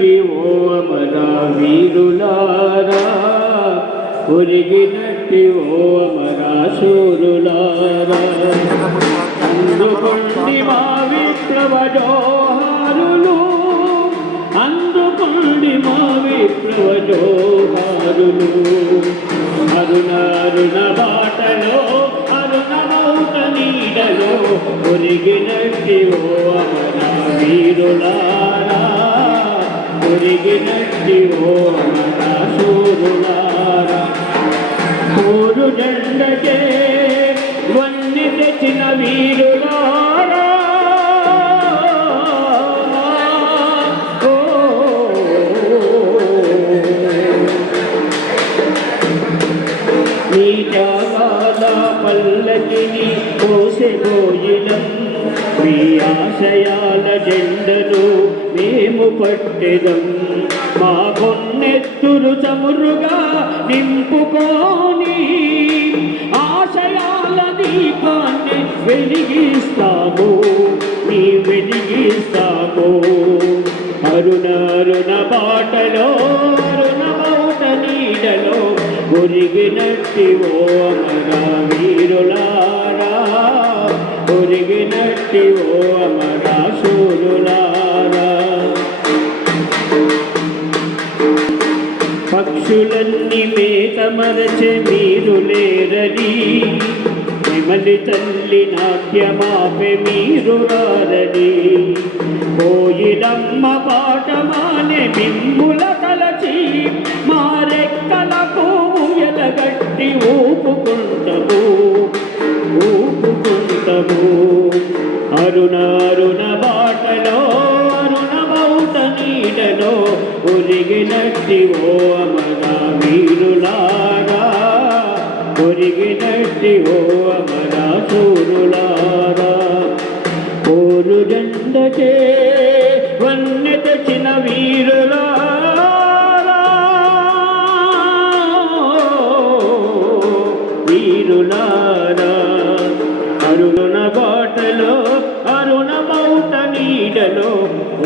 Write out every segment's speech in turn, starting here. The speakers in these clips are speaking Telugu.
ఒరిగినట్టి ఓ అమర వీరులారా, ఒరిగినట్టి ఓ అమర శూరులారా, అందుకోండి మా విప్లవ జోహారులు, అందుకోండి మా విప్లవ జోహారులు. అరుణ అరుణ బాటలో అరుణమౌట నీడలో ఒరిగినట్టి ఓ అమర వీరులారా, ఒరిగినట్టి ఓ అమర శూరులారా. ఊరు జెండకే వన్ని తెచ్చిన వీరులారా, నీ త్యాగాల పల్లకిని కోసెబోయినం, మీ ఆశయాల జెండను మేము పట్టెదం. మా కొన్నెత్తురు చమురుగా నింపుకోని ఆశయాల దీపాన్ని వెలిగిస్తాము, నీ వెలిగిస్తాము. అరుణ అరుణ బాటలో అరుణమౌట నీడలో ఒరిగినట్టి ఓ అమర వీరులారా, ఒరిగినట్టి ఓ అమర శూరులారా. పక్షులన్నీ మేతమరచె మీరు లేరని, విమలి తల్లి నాట్యమాపె మీరు రారని, కోయిలమ్మ పాటమానే మిమ్ముల తలచి మారెక్కలకు ఎలగట్టి ఊపుకుంటము, ఊపుకుంటము. అరుణ అరుణ బాటలో అరుణమౌట నీడలో ఒరిగినట్టి ఓ అమర వీరులారా, ఒరిగినట్టి ఓ అమర శూరులారా. ఓరు జెండకే వన్నె తెచ్చిన వీరులారా, వీరులారా. అరుణ బాటలో అరుణమౌట నీడలో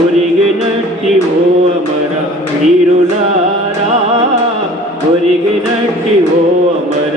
ఒరిగినట్టి ఓ అమర వీరులారా, ఒరిగినట్టి ఓ అమర